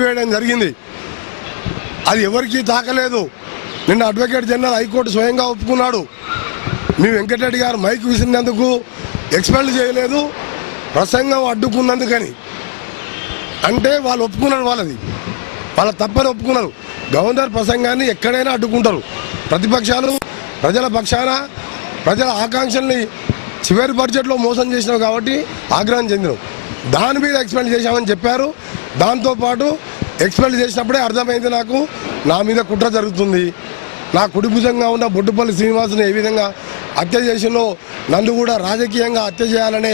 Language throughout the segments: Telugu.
వేయడం జరిగింది. అది ఎవరికీ తాకలేదు. నిన్న అడ్వకేట్ జనరల్ హైకోర్టు స్వయంగా ఒప్పుకున్నాడు. మీ వెంకటరెడ్డి గారు మైక్ విసిరినందుకు ఎక్స్పెల్ చేయలేదు. ప్రసంగం అడ్డుకున్నందుకని. అంటే వాళ్ళు ఒప్పుకున్నారు వాళ్ళది. వాళ్ళ తప్పని ఒప్పుకున్నారు. గవర్నర్ ప్రసంగాన్ని ఎక్కడైనా అడ్డుకుంటారు. ప్రతిపక్షాలు ప్రజల పక్షాన ప్రజల ఆకాంక్షల్ని చివరి బడ్జెట్లో మోసం చేసినావు కాబట్టి ఆగ్రహం చెందినావు. దాని మీద ఎక్స్పెండ్ చేశామని చెప్పారు. దాంతోపాటు ఎక్స్పెండ్ చేసినప్పుడే అర్థమైంది నాకు నా మీద కుట్ర జరుగుతుంది. నా కుడిభుజంగా ఉన్న బొడ్డుపల్లి శ్రీనివాసుని ఏ విధంగా హత్య చేసినో నన్ను కూడా రాజకీయంగా హత్య చేయాలనే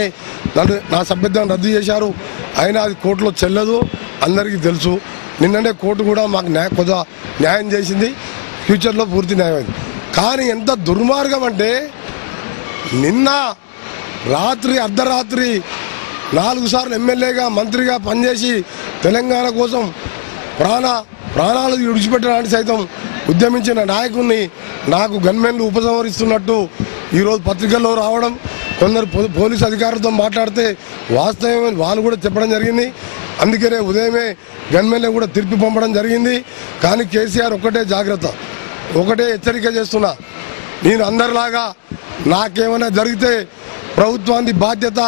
నన్ను నా సభ్యత్వం రద్దు చేశారు. అయినా అది కోర్టులో చెల్లదు అందరికీ తెలుసు. నిన్ననే కోర్టు కూడా మాకు న్యాయ కొద్దిగా న్యాయం చేసింది. ఫ్యూచర్లో పూర్తి న్యాయం కానీ ఎంత దుర్మార్గం అంటే నిన్న రాత్రి అర్ధరాత్రి నాలుగు సార్లు ఎమ్మెల్యేగా మంత్రిగా పనిచేసి తెలంగాణ కోసం ప్రాణ ప్రాణాలు విడిచిపెట్టడానికి సైతం ఉద్యమించిన నాయకుడిని నాకు గన్మెన్లు ఉపసంహరిస్తున్నట్టు ఈరోజు పత్రికల్లో రావడం కొందరు పోలీసు అధికారులతో మాట్లాడితే వాస్తవమే వాళ్ళు కూడా చెప్పడం జరిగింది. అందుకనే ఉదయమే గన్మెన్లు కూడా తిరిపి పంపడం జరిగింది. కానీ కేసీఆర్ ఒక్కటే జాగ్రత్త. ఒకటే హెచ్చరిక చేస్తున్నా. నేను అందరిలాగా నాకేమైనా జరిగితే ప్రభుత్వానికి బాధ్యత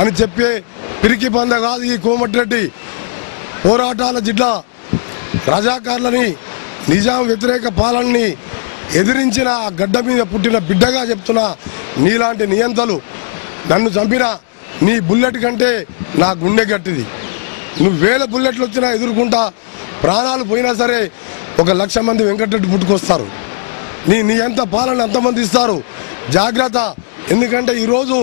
అని చెప్పే పిరికి పంద కాదు ఈ కోమటిరెడ్డి. పోరాటాల జిల్లా రజాకారులని నిజాం వ్యతిరేక పాలనని ఎదిరించిన ఆ గడ్డ మీద పుట్టిన బిడ్డగా చెప్తున్నా నీలాంటి నియంతలు. నన్ను చంపిన నీ బుల్లెట్ కంటే నా గుండె గట్టిది. నువ్వు వేల బుల్లెట్లు వచ్చినా ఎదుర్కొంటా ప్రాణాలు పోయినా సరే ఒక లక్ష మంది వెంకటరెడ్డి పుట్టుకొస్తారు. నీ నీ ఎంత పాలన ఎంతమంది ఇస్తారు? జాగ్రత్త. ఎందుకంటే ఈరోజు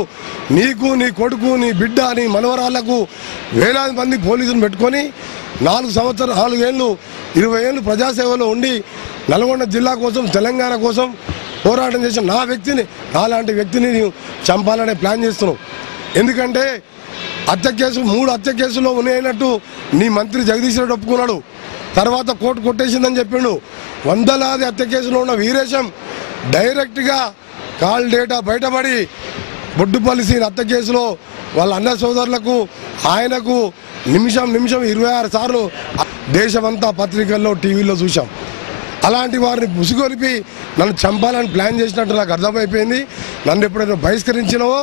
నీకు నీ కొడుకు నీ బిడ్డ నీ మనవరాళ్ళకు వేలాది మంది పోలీసులు పెట్టుకొని నాలుగు సంవత్సరాలు నాలుగేళ్ళు ఇరవై ఏళ్ళు ప్రజాసేవలో ఉండి నల్గొండ జిల్లా కోసం తెలంగాణ కోసం పోరాటం చేసిన నా వ్యక్తిని నాలాంటి వ్యక్తిని నీవు చంపాలనే ప్లాన్ చేస్తున్నావు. ఎందుకంటే హత్య కేసు మూడు హత్య కేసులో ఉన్నాయన్నట్టు నీ మంత్రి జగదీష్ రెడ్డి ఒప్పుకున్నాడు. తర్వాత కోర్టు కొట్టేసిందని చెప్పిండు. వందలాది హత్య కేసులో ఉన్న వీరేశం డైరెక్ట్గా కాల్ డేటా బయటపడి బొడ్డుపల్లి సీన్ హత్య కేసులో వాళ్ళ అన్న సోదరులకు ఆయనకు నిమిషం నిమిషం ఇరవై ఆరు సార్లు దేశమంతా పత్రికల్లో టీవీలో చూసాం అలాంటి వారిని ముసుగొలిపి నన్ను చంపాలని ప్లాన్ చేసినట్టు నాకు అర్థమైపోయింది. నన్ను ఎప్పుడైనా బహిష్కరించినవో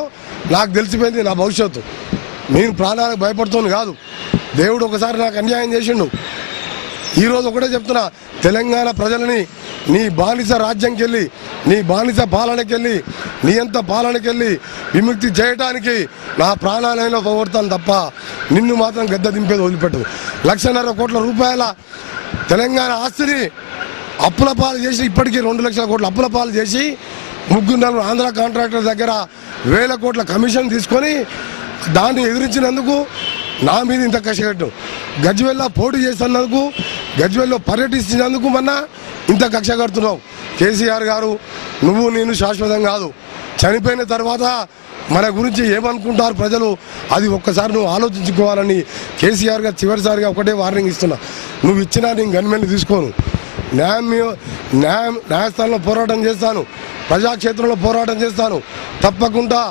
నాకు తెలిసిపోయింది నా భవిష్యత్తు. నేను ప్రాణాలకు భయపడుతుంది కాదు. దేవుడు ఒకసారి నాకు అన్యాయం చేసిండు. ఈరోజు ఒకటే చెప్తున్నా తెలంగాణ ప్రజలని నీ బానిస రాజ్యంకి వెళ్ళి నీ బానిస పాలనకెళ్ళి నీ ఎంత పాలనకెళ్ళి విముక్తి చేయటానికి నా ప్రాణాలయంలో పోగొడతాను తప్ప నిన్ను మాత్రం గద్ద దింపేది వదిలిపెట్టదు. లక్షన్నర కోట్ల రూపాయల తెలంగాణ ఆస్తిని అప్పుల పాలు చేసి ఇప్పటికీ రెండు లక్షల కోట్ల అప్పుల పాలు చేసి ముగ్గురు నలుగురు ఆంధ్ర కాంట్రాక్టర్ దగ్గర వేల కోట్ల కమిషన్ తీసుకొని దాన్ని ఎదిరించినందుకు నా మీద ఇంత కక్షగట్టం గజ్వెల్లో పోటీ చేస్తున్నందుకు గజ్వెల్లో పర్యటిస్తున్నందుకు మొన్న ఇంత కక్ష కడుతున్నావు. కేసీఆర్ గారు నువ్వు నేను శాశ్వతం కాదు. చనిపోయిన తర్వాత మన గురించి ఏమనుకుంటారు ప్రజలు? అది ఒక్కసారి నువ్వు ఆలోచించుకోవాలని కేసీఆర్ గారు చివరిసారిగా ఒకటే వార్నింగ్ ఇస్తున్నా. నువ్వు ఇచ్చినా నేను గన్మెన్ తీసుకోను. న్యాయం న్యాయం న్యాయస్థానంలో పోరాటం చేస్తాను. ప్రజాక్షేత్రంలో పోరాటం చేస్తాను. తప్పకుండా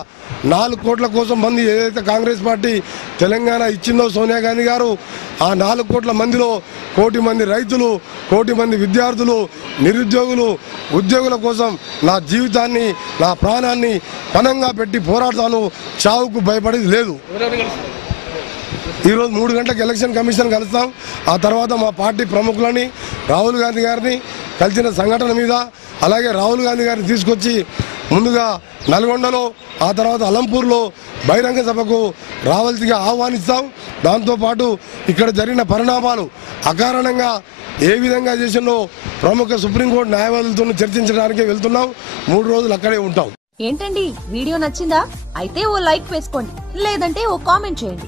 నాలుగు కోట్ల కోసం మంది ఏదైతే కాంగ్రెస్ పార్టీ తెలంగాణ ఇచ్చిందో సోనియా గాంధీ గారు ఆ నాలుగు కోట్ల మందిలో కోటి మంది రైతులు కోటి మంది విద్యార్థులు నిరుద్యోగులు ఉద్యోగుల కోసం నా జీవితాన్ని నా ప్రాణాన్ని పణంగా పెట్టి పోరాడతాను. చావుకు భయపడేది లేదు. ఈరోజు మూడు గంటలకు ఎలక్షన్ కమిషన్ కలుస్తాం. ఆ తర్వాత మా పార్టీ ప్రముఖులని రాహుల్ గాంధీ గారిని కలిసిన సంఘటన మీద అలాగే రాహుల్ గాంధీ గారిని తీసుకొచ్చి ముందుగా నల్గొండలో ఆ తర్వాత అలంపూర్లో బహిరంగ సభకు రావాల్సిగా ఆహ్వానిస్తాం. దాంతోపాటు ఇక్కడ జరిగిన పరిణామాలు అకారణంగా ఏ విధంగా చేసిందో ప్రముఖ సుప్రీంకోర్టు న్యాయవాదులతో చర్చించడానికి వెళ్తున్నాం. మూడు రోజులు అక్కడే ఉంటాం. ఏంటండి? వీడియో నచ్చిందా? అయితే ఓ లైక్ వేసుకోండి. లేదంటే ఓ కామెంట్ చేయండి.